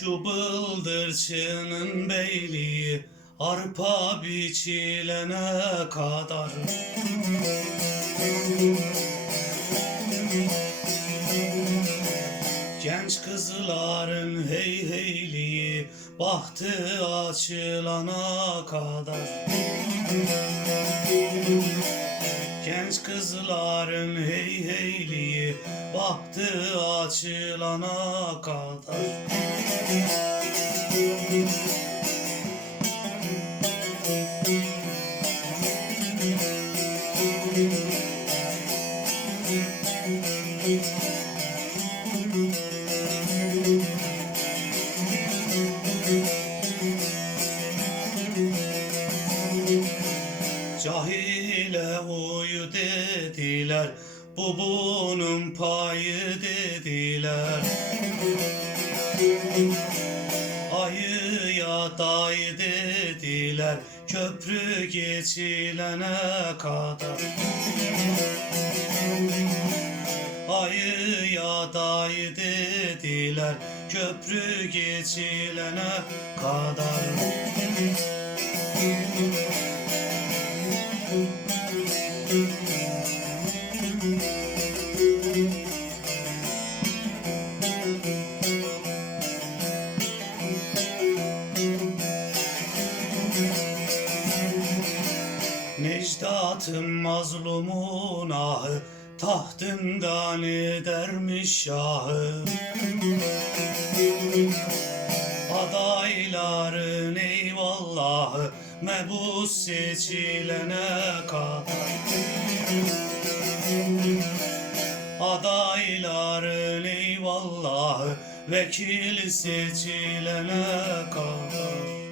Şu bıldırcının beyliği arpa biçilene kadar. Genç kızların hey heyliği bahtı açılana kadar Genç kızların hey heyliği bahtı açılana kadar Cahile uyu dediler Bu bunun payı dediler. Ayıya dayı dediler Köprü geçilene kadar. Ayıya dayı dediler Köprü geçilene kadar Necdat'ın mazlumun ahı Tahtından edermiş şahı. Adayların eyvallahı Mebus seçilene kadar. Adayların eyvallahı Vekil seçilene kadar